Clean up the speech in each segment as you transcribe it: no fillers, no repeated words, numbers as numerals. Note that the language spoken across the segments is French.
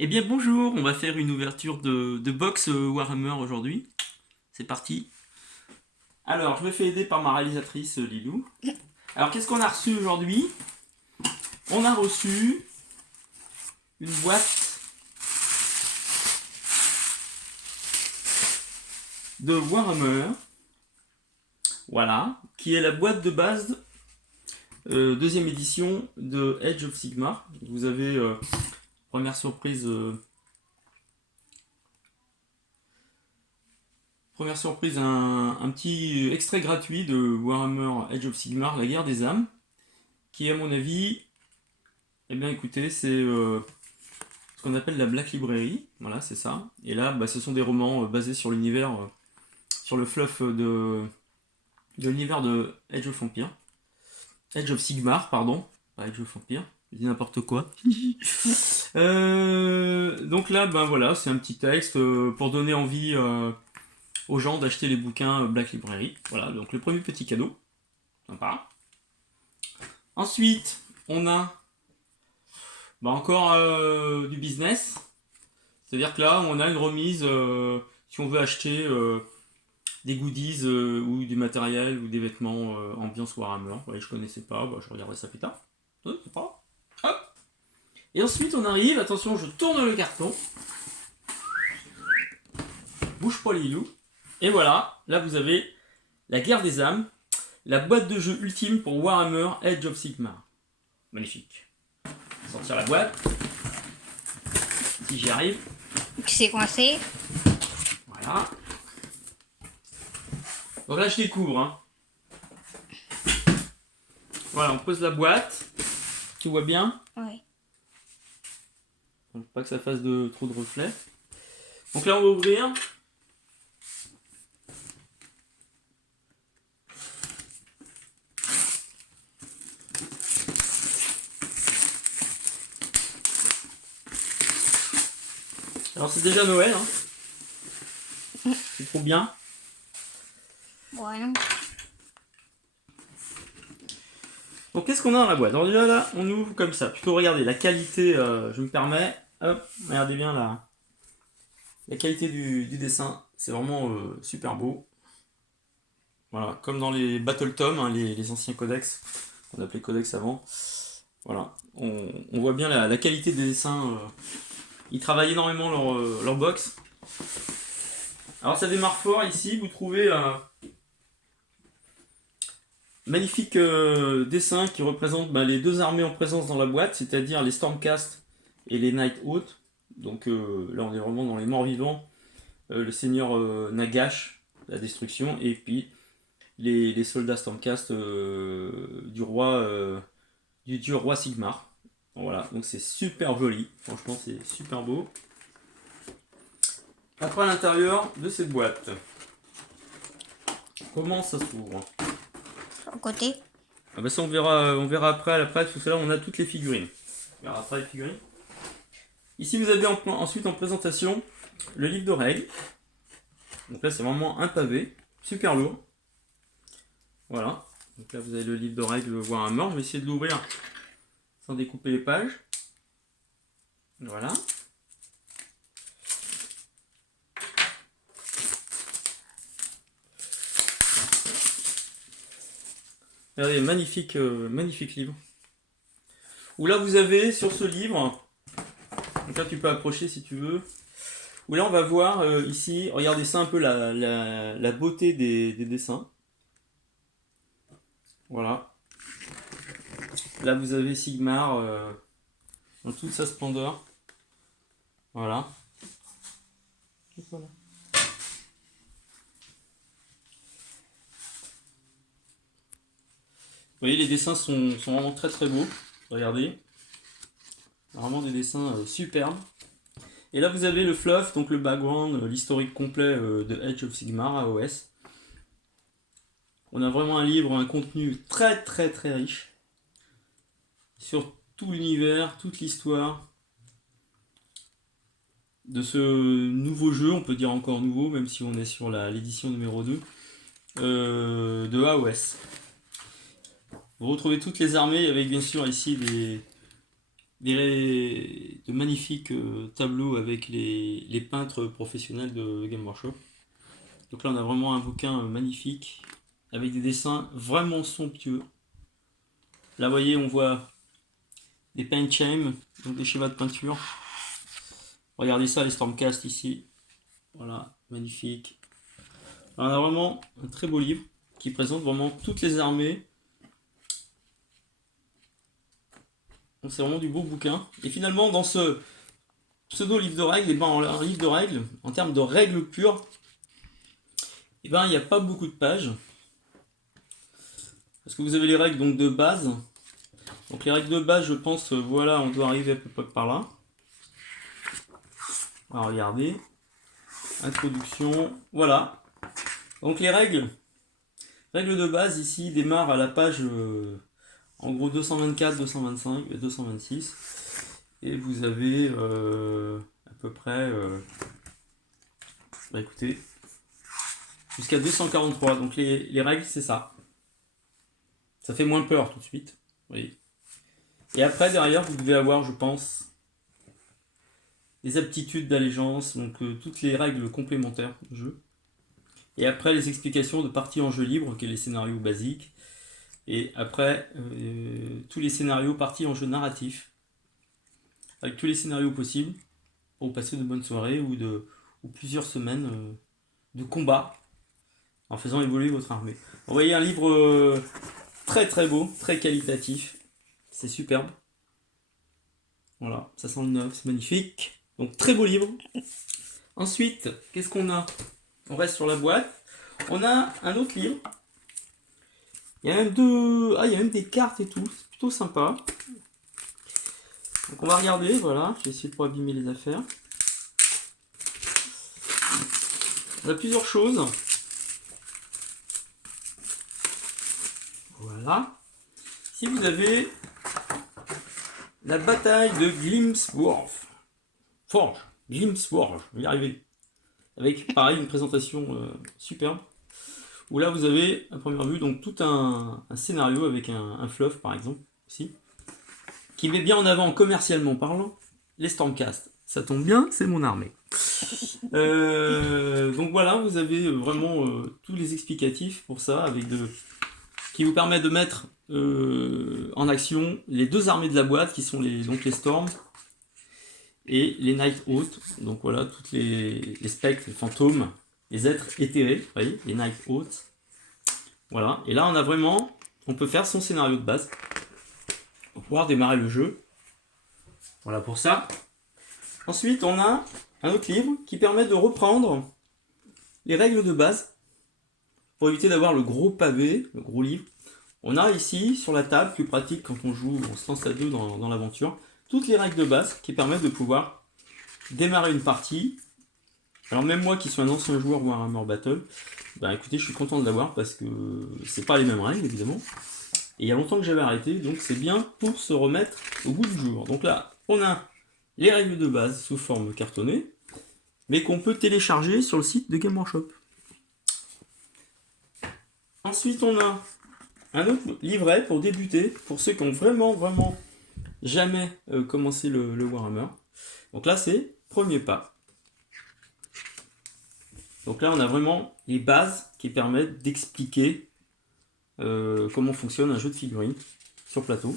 Eh bien bonjour, on va faire une ouverture de box Warhammer aujourd'hui. C'est parti. Alors, je me fais aider par ma réalisatrice Lilou. Alors, qu'est-ce qu'on a reçu aujourd'hui? On a reçu une boîte de Warhammer. Voilà, qui est la boîte de base deuxième édition de Age of Sigmar. Vous avez première surprise. Première surprise, un petit extrait gratuit de Warhammer Age of Sigmar, la guerre des âmes, qui à mon avis, eh bien écoutez, c'est ce qu'on appelle la Black Library, voilà c'est ça. Et là, ce sont des romans basés sur l'univers, sur le fluff de l'univers de Age of Empire. Age of Sigmar, pardon, pas Age of Empire, je dis n'importe quoi. Donc là, voilà, c'est un petit texte pour donner envie aux gens d'acheter les bouquins Black Library. Voilà, donc le premier petit cadeau. Sympa. Ensuite, on a encore du business. C'est-à-dire que là, on a une remise si on veut acheter des goodies ou du matériel ou des vêtements ambiance Warhammer. Ouais, je connaissais pas, je regarderai ça plus tard. C'est pas. Hop. Et ensuite, on arrive, attention, je tourne le carton. Bouge pas les loups. Et voilà, là vous avez la guerre des âmes, la boîte de jeu ultime pour Warhammer Age of Sigmar. Magnifique. Sortir la boîte. Si j'y arrive. C'est coincé. Voilà. Donc là je découvre. Hein. Voilà, on pose la boîte. Tu vois bien? Oui. Donc pas que ça fasse trop de reflets. Donc là on va ouvrir. Alors c'est déjà Noël. Hein. C'est trop bien. Ouais. Donc qu'est-ce qu'on a dans la boîte? Alors déjà là, on ouvre comme ça. Plutôt regarder la qualité, je me permets. Hop, regardez bien la qualité du dessin. C'est vraiment super beau. Voilà, comme dans les Battle Tom, hein, les anciens codex, qu'on appelait codex avant. Voilà, on voit bien la qualité des dessins. Ils travaillent énormément leur box. Alors ça démarre fort ici, vous trouvez un magnifique dessin qui représente les deux armées en présence dans la boîte, c'est-à-dire les Stormcast et les Nighthawk. Donc là on est vraiment dans les morts vivants. Le seigneur Nagash, la destruction, et puis les soldats Stormcast du roi du dieu roi Sigmar. Bon, voilà, donc c'est super joli, franchement c'est super beau. Après à l'intérieur de cette boîte, comment ça s'ouvre? Au côté. Ça on verra après, parce que là on a toutes les figurines. On verra après les figurines. Ici vous avez ensuite en présentation le livre de règles. Donc là c'est vraiment un pavé, super lourd. Voilà. Donc là vous avez le livre de règles Warhammer. Je vais essayer de l'ouvrir sans découper les pages. Voilà. Regardez, magnifique livre. Où là vous avez sur ce livre, donc là tu peux approcher si tu veux, où là on va voir ici, regardez ça un peu la beauté des dessins. Voilà. Là vous avez Sigmar dans toute sa splendeur. Voilà. Voilà. Vous voyez, les dessins sont vraiment très très beaux. Regardez. Vraiment des dessins superbes. Et là vous avez le fluff, donc le background, l'historique complet de Age of Sigmar AOS. On a vraiment un livre, un contenu très très très riche. Sur tout l'univers, toute l'histoire de ce nouveau jeu, on peut dire encore nouveau, même si on est sur l'édition numéro 2 de AOS. Vous retrouvez toutes les armées avec bien sûr ici de magnifiques tableaux avec les peintres professionnels de Game Workshop. Donc là, on a vraiment un bouquin magnifique avec des dessins vraiment somptueux. Là, vous voyez, on voit des paint schemes, donc des schémas de peinture. Regardez ça, les Stormcast ici. Voilà, magnifique. Alors, on a vraiment un très beau livre qui présente vraiment toutes les armées. Donc c'est vraiment du beau bouquin. Et finalement, dans ce pseudo livre de règles, et ben, un livre de règles, en termes de règles pures, et ben, il n'y a pas beaucoup de pages. Parce que vous avez les règles donc, de base. Donc les règles de base, je pense, voilà, on doit arriver à peu près par là. Alors regardez. Introduction. Voilà. Donc les règles. Règles de base ici démarrent à la page en gros 224, 225 et 226. Et vous avez à peu près bah écoutez jusqu'à 243. Donc les règles c'est ça. Ça fait moins peur tout de suite. Oui. Et après derrière vous devez avoir je pense les aptitudes d'allégeance, donc toutes les règles complémentaires du jeu. Et après les explications de parties en jeu libre, qui est les scénarios basiques. Et après tous les scénarios parties en jeu narratif, avec tous les scénarios possibles pour passer de bonnes soirées ou plusieurs semaines de combat en faisant évoluer votre armée. Vous voyez un livre très très beau, très qualitatif. C'est superbe. Voilà, ça sent le neuf, c'est magnifique. Donc très beau livre. Ensuite, qu'est-ce qu'on a? On reste sur la boîte. On a un autre livre. Il y a même il y a même des cartes et tout. C'est plutôt sympa. Donc on va regarder, voilà. Je vais essayer de pas abîmer les affaires. On a plusieurs choses. Voilà. Ici vous avez la bataille de Glimsworth. Glimsworth, je vais y arriver. Avec pareil une présentation superbe. Où là vous avez à première vue donc tout un scénario avec un fluff par exemple aussi. Qui met bien en avant commercialement parlant les Stormcast. Ça tombe bien, c'est mon armée. Donc voilà, vous avez vraiment tous les explicatifs pour ça, qui vous permettent de mettre en action les deux armées de la boîte, qui sont donc les Storms et les Night Hautes. Donc voilà, toutes les spectres, les fantômes, les êtres éthérés, vous voyez, les Night Hautes. Voilà, et là on peut faire son scénario de base pour pouvoir démarrer le jeu. Voilà pour ça. Ensuite, on a un autre livre qui permet de reprendre les règles de base pour éviter d'avoir le gros pavé, le gros livre. On a ici, sur la table, plus pratique quand on joue, on se lance à deux dans l'aventure, toutes les règles de base qui permettent de pouvoir démarrer une partie. Alors même moi qui suis un ancien joueur Warhammer Battle, bah écoutez, je suis content de l'avoir parce que c'est pas les mêmes règles évidemment. Et il y a longtemps que j'avais arrêté, donc c'est bien pour se remettre au goût du jour. Donc là, on a les règles de base sous forme cartonnée, mais qu'on peut télécharger sur le site de Game Workshop. Ensuite, on a un autre livret pour débuter, pour ceux qui ont vraiment jamais commencé le Warhammer. Donc là, c'est premier pas. Donc là, on a vraiment les bases qui permettent d'expliquer comment fonctionne un jeu de figurines sur plateau.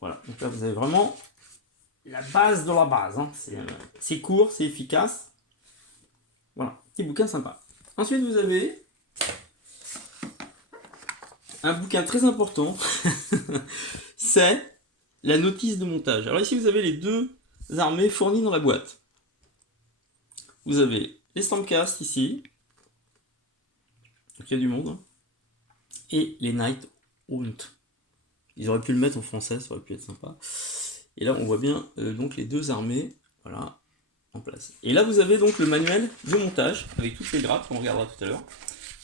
Voilà, donc là, vous avez vraiment la base de la base. Hein. C'est court, c'est efficace. Voilà, petit bouquin sympa. Ensuite, vous avez un bouquin très important. C'est la notice de montage. Alors ici, vous avez les deux armées fournies dans la boîte. Vous avez les Stormcast ici. Donc il y a du monde. Et les Night Hunt. Ils auraient pu le mettre en français, ça aurait pu être sympa. Et là, on voit bien donc les deux armées, voilà, en place. Et là, vous avez donc le manuel de montage, avec toutes les grappes qu'on regardera tout à l'heure,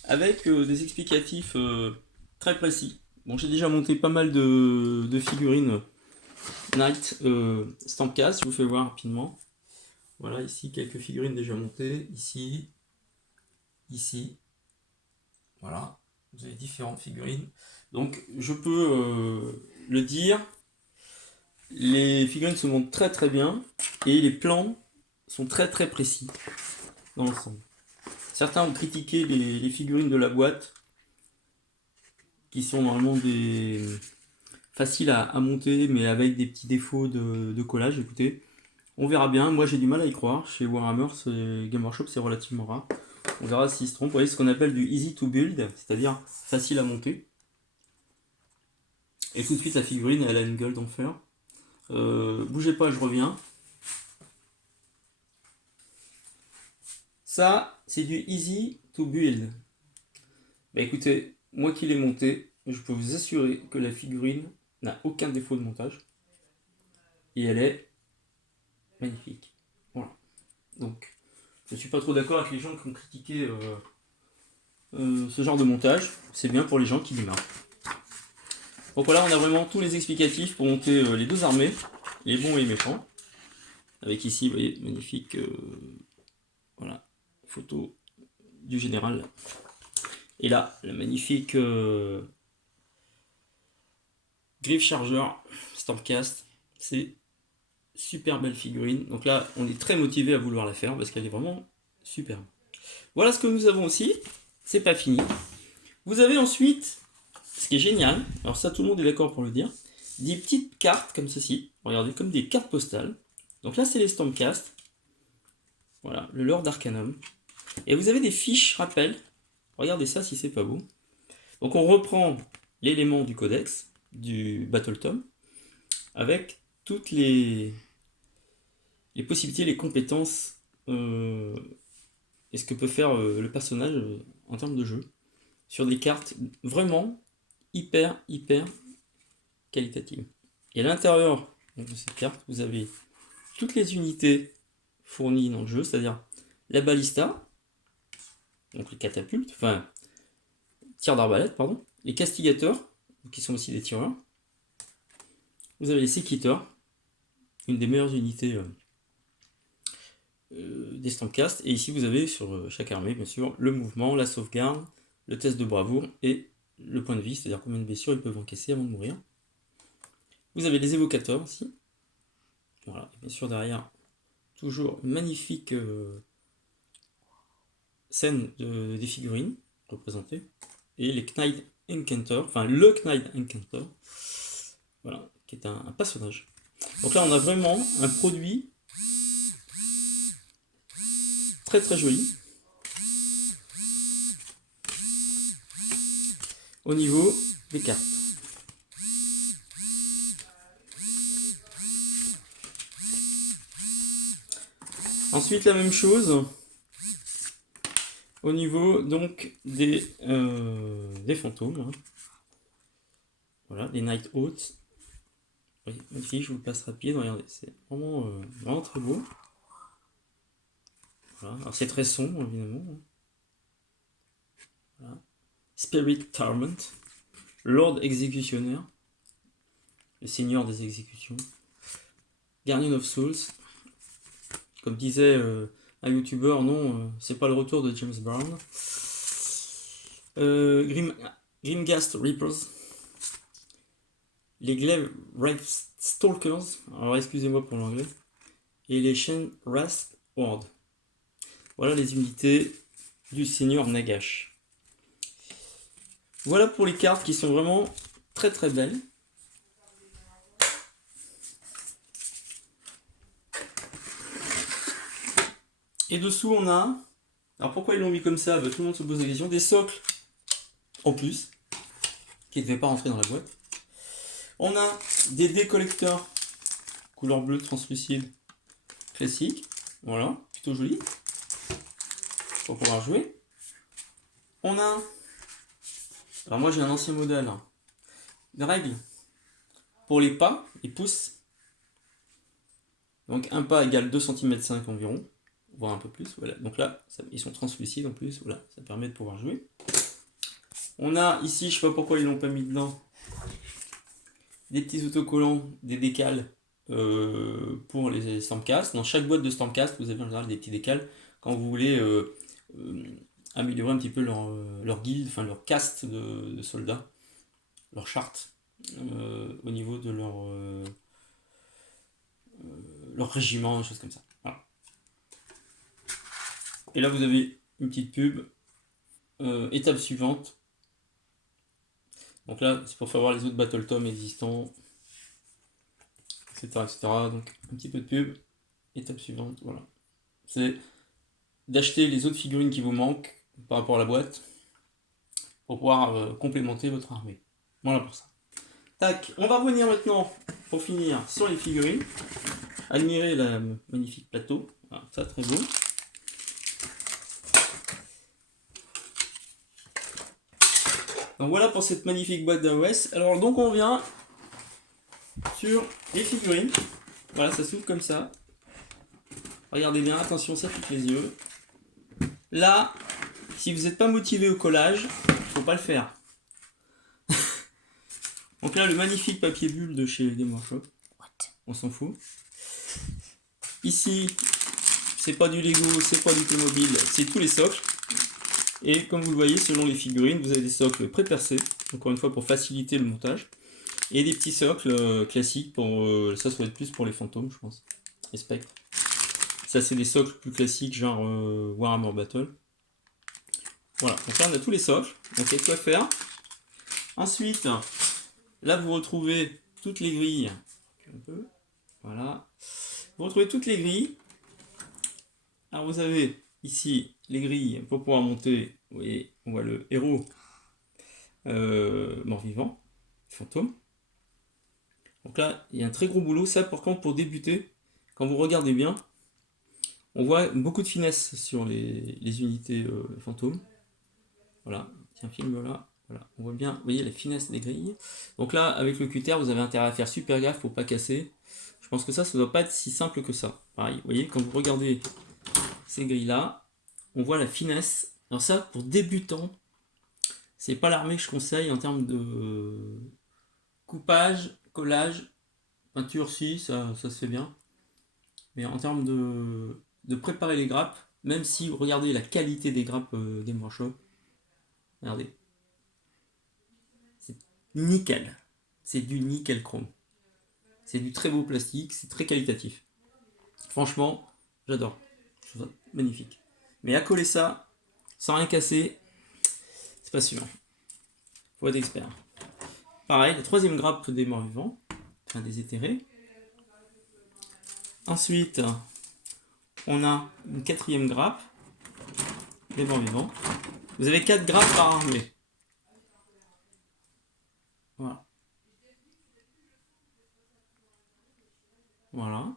avec des explicatifs très précis. Bon, j'ai déjà monté pas mal de figurines Night Stampcast, je vous fais voir rapidement. Voilà, ici, quelques figurines déjà montées, ici, ici. Voilà, vous avez différentes figurines. Donc, je peux le dire, Les figurines se montent très très bien et les plans sont très très précis dans l'ensemble. Certains ont critiqué les figurines de la boîte qui sont normalement faciles à monter mais avec des petits défauts de collage. Écoutez, on verra bien. Moi j'ai du mal à y croire. Chez Warhammer, Game Workshop, c'est relativement rare. On verra s'ils se trompent. Vous voyez ce qu'on appelle du easy to build, c'est-à-dire facile à monter. Et tout de suite la figurine elle a une gueule d'enfer. Bougez pas, je reviens. Ça, c'est du easy to build. Bah écoutez, moi qui l'ai monté, je peux vous assurer que la figurine n'a aucun défaut de montage. Et elle est magnifique. Voilà. Donc, je ne suis pas trop d'accord avec les gens qui ont critiqué ce genre de montage. C'est bien pour les gens qui démarrent. Donc voilà, on a vraiment tous les explicatifs pour monter les deux armées, les bons et les méchants. Avec ici, vous voyez, magnifique voilà, photo du général. Et là, la magnifique Griffe Chargeur Stormcast. C'est super belle figurine. Donc là, on est très motivé à vouloir la faire parce qu'elle est vraiment superbe. Voilà ce que nous avons aussi. C'est pas fini. Vous avez ensuite, ce qui est génial, alors ça tout le monde est d'accord pour le dire, des petites cartes comme ceci. Regardez, comme des cartes postales. Donc là, c'est les Stormcast. Voilà, le Lord Arcanum. Et vous avez des fiches rappel. Regardez ça si c'est pas beau. Donc on reprend l'élément du codex, du Battle Tome, avec toutes les possibilités, les compétences et ce que peut faire le personnage en termes de jeu. Sur des cartes vraiment hyper qualitatives. Et à l'intérieur de cette carte, vous avez toutes les unités fournies dans le jeu, c'est-à-dire la balista, donc les catapultes, enfin tirs d'arbalète, pardon, les castigateurs, qui sont aussi des tireurs. Vous avez les séquiteurs, une des meilleures unités des Stormcast. Et ici, vous avez sur chaque armée, bien sûr, le mouvement, la sauvegarde, le test de bravoure et le point de vie, c'est-à-dire combien de blessures ils peuvent encaisser avant de mourir. Vous avez les évocateurs aussi. Voilà, et bien sûr, derrière, toujours une magnifique scène des figurines représentées. Et les Knight Encounter, enfin le Knight Encounter, voilà, qui est un personnage. Donc là, on a vraiment un produit très joli au niveau des cartes. Ensuite, la même chose au niveau donc des fantômes. Hein. Voilà, des Night Hawks. Oui, ici, je vous le passe rapide. Regardez, c'est vraiment très beau. Voilà. Alors, c'est très sombre, évidemment. Voilà. Spirit Torment. Lord Exécutionnaire. Le Seigneur des Exécutions. Guardian of Souls. Comme disait un youtubeur, non, c'est pas le retour de James Brown. Grimghast Reapers. Les Glaive Wraith Stalkers. Alors excusez-moi pour l'anglais. Et les Shen Wrath Horde. Voilà les unités du Seigneur Nagash. Voilà pour les cartes qui sont vraiment très belles. Et dessous on a, alors pourquoi ils l'ont mis comme ça, tout le monde se pose la question, des socles en plus, qui ne devaient pas rentrer dans la boîte. On a des dés collecteurs, couleur bleue translucide, classique, voilà, plutôt joli, pour pouvoir jouer. On a, alors moi j'ai un ancien modèle, de règles pour les pas, les pouces. Donc un pas égale 2,5 cm environ, voire un peu plus, voilà. Donc là, ils sont translucides en plus, voilà, ça permet de pouvoir jouer. On a ici, je sais pas pourquoi ils l'ont pas mis dedans, des petits autocollants, des décals pour les Stormcast. Dans chaque boîte de Stormcast, vous avez en général des petits décals quand vous voulez améliorer un petit peu leur guilde, enfin leur caste de soldats, leur charte au niveau de leur leur régiment, des choses comme ça. Voilà. Et là, vous avez une petite pub. Étape suivante. Donc là, c'est pour faire voir les autres Battle Tom existants, etc., etc. Donc un petit peu de pub. Étape suivante, voilà. C'est d'acheter les autres figurines qui vous manquent par rapport à la boîte pour pouvoir complémenter votre armée. Voilà pour ça. Tac, on va revenir maintenant, pour finir, sur les figurines. Admirez le magnifique plateau. Voilà, ça, très beau. Donc voilà pour cette magnifique boîte d'AOS. Alors donc on vient sur les figurines. Voilà, ça s'ouvre comme ça. Regardez bien, attention, ça pique les yeux. Là, si vous n'êtes pas motivé au collage, faut pas le faire. Donc là, le magnifique papier bulle de chez Game Workshop. On s'en fout. Ici, c'est pas du Lego, c'est pas du Playmobil, c'est tous les socles. Et comme vous le voyez, selon les figurines, vous avez des socles pré-percés, encore une fois pour faciliter le montage. Et des petits socles classiques, pour ça va être plus pour les fantômes, je pense. Les spectres. Ça, c'est des socles plus classiques, genre Warhammer Battle. Voilà, donc là on a tous les socles, donc il y a de quoi faire. Ensuite, là vous retrouvez toutes les grilles. Un peu. Voilà. Vous retrouvez toutes les grilles. Alors vous avez ici les grilles pour pouvoir monter. Vous voyez, on voit le héros mort-vivant, fantôme. Donc là, il y a un très gros boulot. Ça, par contre, pour débuter, quand vous regardez bien, on voit beaucoup de finesse sur les unités fantômes. Voilà, tiens, filme là. Voilà, on voit bien, vous voyez la finesse des grilles. Donc là, avec le cutter, vous avez intérêt à faire super gaffe pour pas casser. Je pense que ça doit pas être si simple que ça. Pareil, vous voyez, quand vous regardez ces grilles-là, on voit la finesse. Alors ça, pour débutants, c'est pas l'armée que je conseille en termes de coupage, collage, peinture, si, ça se fait bien. Mais en termes de préparer les grappes, même si vous regardez la qualité des grappes Game Workshop, regardez. C'est nickel. C'est du nickel chrome. C'est du très beau plastique, c'est très qualitatif. Franchement, j'adore. Je trouve ça magnifique. Mais à coller ça, sans rien casser, c'est pas sûr. Faut être expert. Pareil, la troisième grappe des morts vivants, enfin des éthérés. Ensuite, on a une quatrième grappe des morts vivants. Vous avez 4 grappes par armée. Voilà. Voilà.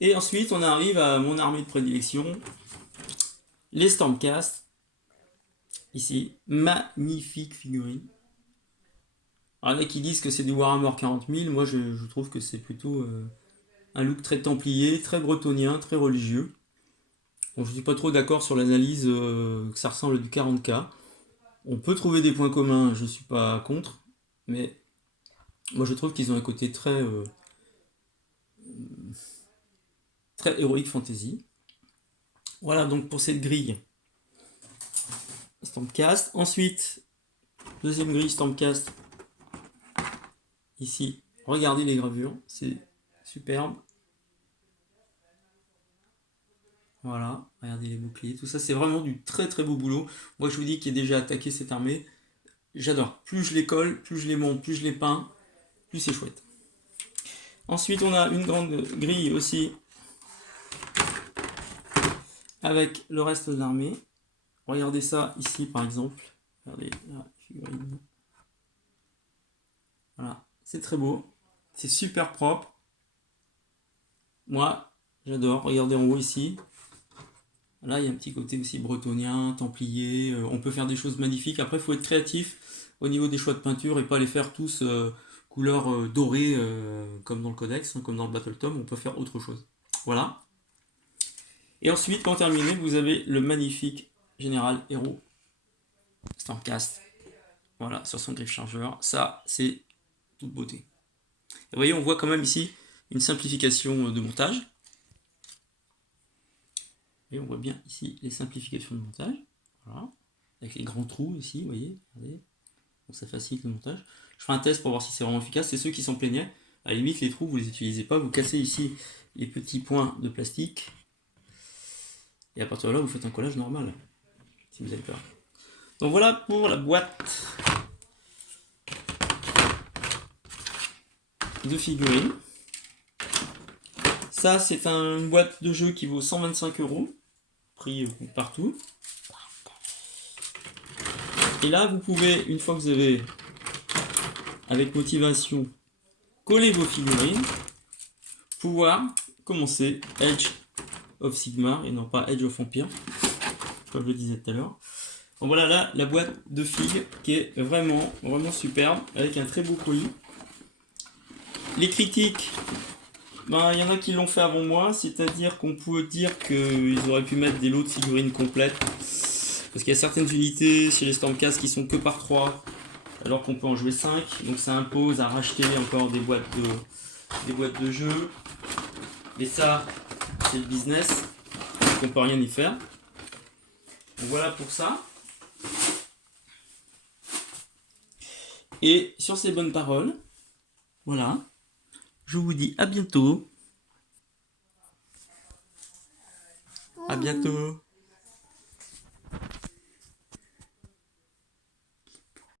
Et ensuite, on arrive à mon armée de prédilection, les Stormcast. Ici, magnifique figurine. Alors, il y en a qui disent que c'est du Warhammer 40 000. Moi, je trouve que c'est plutôt un look très templier, très bretonien, très religieux. Bon, je ne suis pas trop d'accord sur l'analyse que ça ressemble à du 40K. On peut trouver des points communs, je ne suis pas contre. Mais moi, je trouve qu'ils ont un côté très héroïque fantasy. Voilà donc pour cette grille Stormcast. Ensuite, deuxième grille Stormcast. Ici, regardez les gravures, c'est superbe. Voilà, regardez les boucliers, tout ça, c'est vraiment du très très beau boulot. Moi, je vous dis qu'il est déjà attaqué cette armée. J'adore. Plus je les colle, plus je les monte, plus je les peins, plus c'est chouette. Ensuite, on a une grande grille aussi avec le reste de l'armée. Regardez ça ici par exemple. Regardez la figurine. Voilà, c'est très beau. C'est super propre. Moi, j'adore. Regardez en haut ici. Là, il y a un petit côté aussi bretonien, templier. On peut faire des choses magnifiques. Après, il faut être créatif au niveau des choix de peinture et pas les faire tous couleur dorée comme dans le Codex, hein, comme dans le Battle Tom. On peut faire autre chose. Voilà. Et ensuite, pour terminer, vous avez le magnifique général héros Stormcast. Voilà, sur son griffe chargeur. Ça, c'est toute beauté. Et vous voyez, on voit quand même ici une simplification de montage. Et on voit bien ici les simplifications de montage. Voilà. Avec les grands trous ici, vous voyez. Regardez. Donc ça facilite le montage. Je ferai un test pour voir si c'est vraiment efficace. C'est ceux qui s'en plaignaient. À la limite, les trous, vous les utilisez pas. Vous cassez ici les petits points de plastique. Et à partir de là, vous faites un collage normal, si vous avez peur. Donc voilà pour la boîte de figurines. Ça, c'est une boîte de jeu qui vaut 125 €, prix partout. Et là, vous pouvez, une fois que vous avez, avec motivation, collé vos figurines, pouvoir commencer Age of Sigmar et non pas Age of Empire, comme je le disais tout à l'heure. Donc voilà là la boîte de figues qui est vraiment superbe avec un très beau colis. Les critiques, ben il y en a qui l'ont fait avant moi, c'est-à-dire qu'on peut dire qu'ils auraient pu mettre des lots de figurines complètes. Parce qu'il y a certaines unités chez les Stormcast qui sont que par 3, alors qu'on peut en jouer 5. Donc ça impose à racheter encore des boîtes de jeu. Mais ça, c'est le business, donc on peut rien y faire. Donc voilà pour ça. Et sur ces bonnes paroles, voilà, je vous dis à bientôt. À bientôt.